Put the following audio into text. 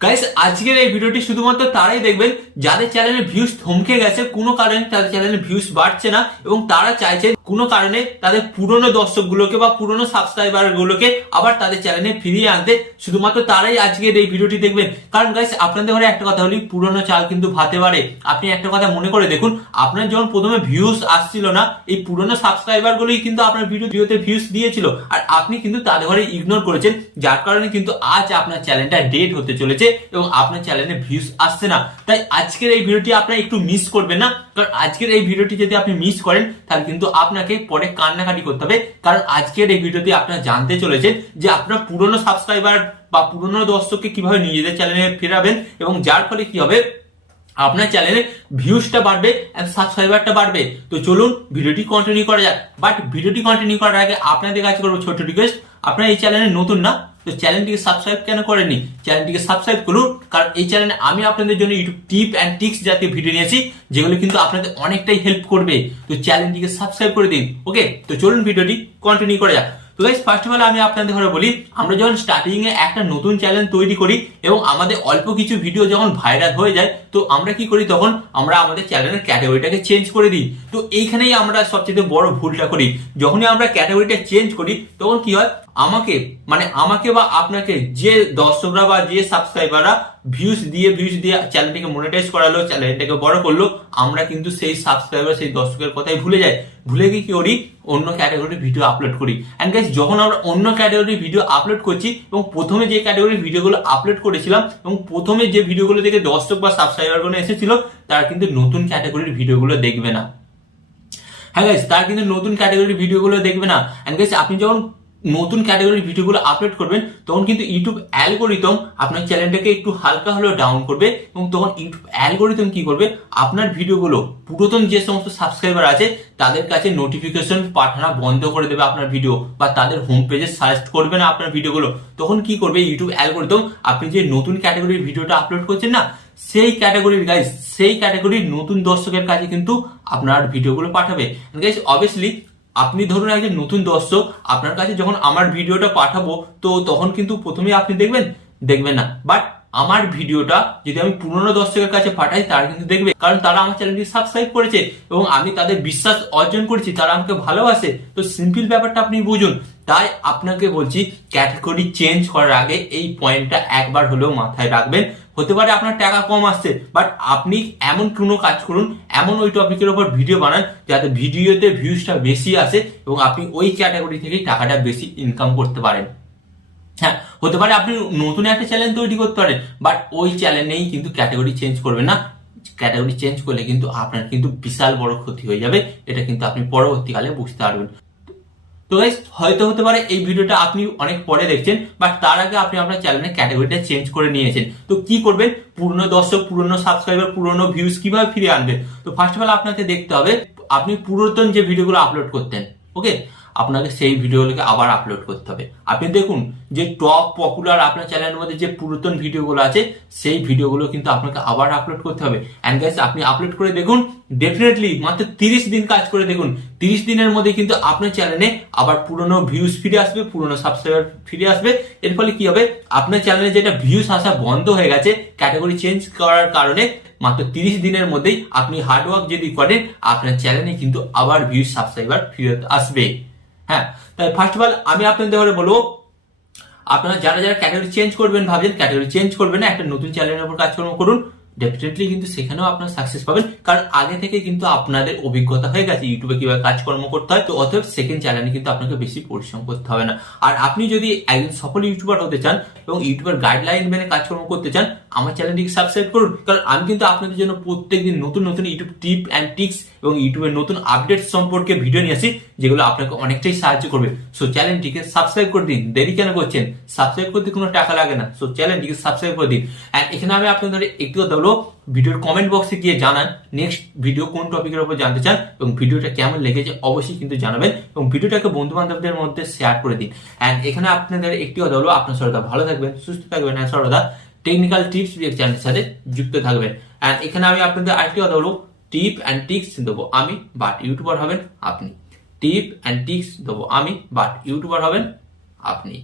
Guys আজকের এই ভিডিওটি শুধুমাত্র তারাই দেখবেন যাদের চ্যানেলের ভিউজ থমকে গেছে, কোনো কারণে তাদের চ্যানেলের ভিউজ বাড়ছে না এবং তারা চাইছে কোনো কারণে তাদের পুরনো দর্শকগুলোকে বা পুরনো সাবস্ক্রাইবার গুলোকে আবার তাদের চ্যানেলে ফিরিয়ে আনতে। শুধুমাত্র তারাই আজকের এই ভিডিওটি দেখবেন। কারণ গাইস আপনাদের ঘরে একটা কথা বলি, পুরনো চাল কিন্তু ভাতে বাড়ে। আপনি একটা কথা মনে করে দেখুন, আপনার যখন প্রথমে ভিউজ আসছিল না, এই পুরনো সাবস্ক্রাইবার গুলোই কিন্তু আপনার ভিডিওতে ভিউজ দিয়েছিল, আর আপনি কিন্তু তাদের ঘরে ইগনোর করেছেন, যার কারণে কিন্তু আজ আপনার চ্যানেলটা ডেড হতে চলেছে এবং আপনার চ্যানেলে ভিউজ আসছে না। তাই আজকের এই ভিডিওটি আপনারা একটু মিস করবেন না, কারণ আজকের এই ভিডিওটি যদি আপনি মিস করেন তাহলে কিন্তু আপনাকে পরে কান্নাকাটি করতে হবে। কারণ আজকের এই ভিডিওতে আপনারা জানতে চলেছেন যে আপনার পুরনো সাবস্ক্রাইবার বা পুরনো দর্শককে কিভাবে নিজেদের চ্যানেলে ফেরাবেন এবং যার ফলে কি হবে, আপনার চ্যানেলে ভিউজটা বাড়বে আর সাবস্ক্রাইবারটা বাড়বে। তো চলুন ভিডিওটি কন্টিনিউ করা যাক। বাট ভিডিওটি কন্টিনিউ করার আগে আপনাদের কাছে করবো ছোট্ট রিকোয়েস্ট, আপনারা এই চ্যানেলে নতুন না, তো চ্যানেলটিকে সাবস্ক্রাইব কেন করেননি? চ্যানেলটিকে সাবস্ক্রাইব করুন, কারণ এই চ্যানেলে আমি আপনাদের জন্য ইউটিউব টিপ অ্যান্ড ট্রিক্স জাতীয় ভিডিও নিয়েছি, যেগুলো কিন্তু আপনাদের অনেকটাই হেল্প করবে। তো চ্যানেলটিকে সাবস্ক্রাইব করে দিন। ওকে, তো চলুন ভিডিওটি কন্টিনিউ করা যাক। তো গাইস ফার্স্ট অফ অল আমি আপনাদের ঘরে বলি, আমরা যখন স্টার্টিং এ একটা নতুন চ্যানেল তৈরি করি এবং আমাদের অল্প কিছু ভিডিও যখন ভাইরাল হয়ে যায়, তো আমরা কি করি, তখন আমরা আমাদের চ্যানেলের ক্যাটাগরিটাকে চেঞ্জ করে দিই। তো এইখানেই আমরা সবচেয়ে বড় ভুলটা করি। যখনই আমরা ক্যাটাগরিটা চেঞ্জ করি তখন কি হয়, আমাকে বা আপনাকে যে দর্শকরা বা যে সাবস্ক্রাইবাররা ভিউজ দিয়ে চ্যানেলটাকে মনিটাইজ করালো, চ্যানেলটাকে বড় করলো, আমরা কিন্তু সেই সাবস্ক্রাইবার সেই দর্শকের কথাই ভুলে যাই। ভুলে গিয়ে কি করি, অন্য ক্যাটাগরির ভিডিও আপলোড করি। এন্ড গাইস যখন আমরা অন্য ক্যাটাগরির ভিডিও আপলোড করছি এবং প্রথমে যে ক্যাটাগরির ভিডিওগুলো আপলোড করেছিলাম এবং প্রথমে যে ভিডিওগুলো থেকে দর্শক বা সাবস্ক্রাইবার গুলো এসেছিল, তারা কিন্তু নতুন ক্যাটাগরির ভিডিওগুলো দেখবে না। হ্যাঁ গাইস, তারা কিন্তু নতুন ক্যাটাগরির ভিডিওগুলো দেখবে না। এন্ড গাইস আপনি যখন নতুন ক্যাটাগরির ভিডিওগুলো আপলোড করবেন, তখন কিন্তু ইউটিউব অ্যালগোরিদম আপনার চ্যানেলটাকে একটু হালকা হলেও ডাউন করবে এবং তখন ইউটিউব অ্যালগোরিদম কি করবে, আপনার ভিডিওগুলো পুরাতন যে সমস্ত সাবস্ক্রাইবার আছে তাদের কাছে নোটিফিকেশন পাঠানো বন্ধ করে দেবে আপনার ভিডিও, বা তাদের হোম পেজে সার্চ করবে না আপনার ভিডিওগুলো। তখন কি করবে ইউটিউব অ্যালগোরিদম, আপনি যে নতুন ক্যাটাগরির ভিডিওটা আপলোড করছেন না, সেই ক্যাটাগরির নতুন দর্শকের কাছে কিন্তু আপনার ভিডিওগুলো পাঠাবে। গাইস অবভিয়াসলি আপনি ধরুন একজন নতুন দর্শক, আপনার কাছে যখন আমার ভিডিওটা পাঠাবো, তো তখন কিন্তু প্রথমে আপনি দেখবেন না। বাট আমার ভিডিওটা যদি আমি পুরনো দর্শকের কাছে পাঠাই, তারা কিন্তু দেখবে, কারণ তারা আমার চ্যানেলটি সাবস্ক্রাইব করেছে এবং আমি তাদের বিশ্বাস অর্জন করেছি, তারা আমাকে ভালোবাসে। তো সিম্পল ব্যাপারটা আপনি বুঝুন। তাই আপনাকে বলছি, ক্যাটাগরি চেঞ্জ করার আগে এই পয়েন্টটা একবার হলেও মাথায় রাখবেন। হতে পারে আপনার টাকা কম আসছে, বাট আপনি এমন কোনো কাজ করুন, এমন ওই টপিকের উপর ভিডিও বানান যাতে ভিডিওতে ভিউজটা বেশি আসে এবং আপনি ওই ক্যাটাগরি থেকে টাকাটা বেশি ইনকাম করতে পারেন। হ্যাঁ, হতে পারে আপনি নতুন একটা চ্যানেল তৈরি করতে পারেন, বাট ওই চ্যানেলেই কিন্তু ক্যাটাগরি চেঞ্জ করবেন না। ক্যাটাগরি চেঞ্জ করলে কিন্তু আপনার কিন্তু বিশাল বড় ক্ষতি হয়ে যাবে, এটা কিন্তু আপনি পরবর্তীকালে বুঝতে পারবেন। তো গাইস হয়তো হতে পারে এই ভিডিওটা আপনি অনেক পরে দেখছেন, বাট তার আগে আপনি আপনার চ্যানেলের ক্যাটাগরিটা চেঞ্জ করে নিয়েছেন। তো কি করবেন, পুরনো দর্শক, পুরনো সাবস্ক্রাইবার, পুরনো ভিউজ কিভাবে ফিরে আনবেন? তো ফার্স্ট অফ অল আপনাকে দেখতে হবে, আপনি পুরাতন যে ভিডিওগুলো আপলোড করতেন, ওকে, আপনাকে সেই ভিডিওগুলোকে আবার আপলোড করতে হবে। আপনি দেখুন যে টপ পপুলার আপনার চ্যানেলের মধ্যে যে পুরাতন ভিডিওগুলো আছে, সেই ভিডিওগুলো কিন্তু আপনাকে আবার আপলোড করতে হবে। এন্ড গাইস আপনি আপলোড করে দেখুন, ডেফিনেটলি মাত্র 30 দিন কাজ করে দেখুন, 30 দিনের মধ্যে কিন্তু আপনার চ্যানেলে আবার পুরনো ভিউজ ফিরে আসবে, পুরনো সাবস্ক্রাইবার ফিরে আসবে। এর ফলে কি হবে, আপনার চ্যানেলে যেটা ভিউজ আসা বন্ধ হয়ে গেছে ক্যাটাগরি চেঞ্জ করার কারণে, মাত্র 30 দিনের মধ্যেই আপনি হার্ডওয়ার্ক যদি করেন, আপনার চ্যানেলে কিন্তু আবার ভিউজ সাবস্ক্রাইবার ফিরে আসবে। হ্যাঁ, তাই ফার্স্ট অফ অল আমি আপনাদের ঘরে বলবো, আপনারা যারা ক্যাটাগরি চেঞ্জ করবেন ভাবছেন, ক্যাটাগরি চেঞ্জ করবেন না, একটা নতুন চ্যানেলের উপর কাজকর্ম করুন, ডেফিনেটলি কিন্তু সেখানেও আপনার সাকসেস পাবেন, কারণ আগে থেকে কিন্তু আপনাদের অভিজ্ঞতা হয়ে গেছে ইউটিউবে কিভাবে কাজকর্ম করতে হয়। তো অতএব সেকেন্ড চ্যানেলে কিন্তু আপনাকে বেশি পরিশ্রম করতে হবে না। আর আপনি যদি একজন সফল ইউটিউবার হতে চান এবং ইউটিউবের গাইডলাইন মেনে কাজকর্ম করতে চান, আমার চ্যানেলটিকে সাবস্ক্রাইব করুন, কারণ আমি কিন্তু আপনাদের জন্য প্রত্যেকদিন নতুন নতুন ইউটিউব টিপ অ্যান্ড ট্রিক্স এবং ইউটিউবের নতুন আপডেট সম্পর্কে ভিডিও নিয়ে আসি, যেগুলো আপনাকে অনেকটাই সাহায্য করবে। সো চ্যানেলটিকে সাবস্ক্রাইব করে দিন। দেরি কেন করছেন? সাবস্ক্রাইব করতে কোনো টাকা লাগে না। সো চ্যানেলটিকে সাবস্ক্রাইব করে দিন। অ্যান্ড এখানে আমি আপনাদের একটু কথা বলবো, ভিডিওর কমেন্ট বক্সে গিয়ে জানান নেক্সট ভিডিও কোন টপিকের উপর জানতে চান এবং ভিডিওটা কেমন লেগেছে অবশ্যই কিন্তু জানাবেন এবং ভিডিওটাকে বন্ধু বান্ধবদের মধ্যে শেয়ার করে দিন। অ্যান্ড এখানে আপনাদের একটি কথা বলবো, আপনার সর্বদা ভালো থাকবেন, সুস্থ থাকবেন, আর সর্বদা টেকনিক্যাল টিপস চ্যানেলের সাথে যুক্ত থাকবেন। অ্যান্ড এখানে আমি আপনাদের আরেকটি কথা বলবো, টিপ অ্যান্ড ট্রিক্স দেবো আমি, বাট ইউটিউবার হবেন আপনি। টিপ অ্যান্ড ট্রিক্স দেবো আমি, বাট ইউটিউবার হবেন আপনি।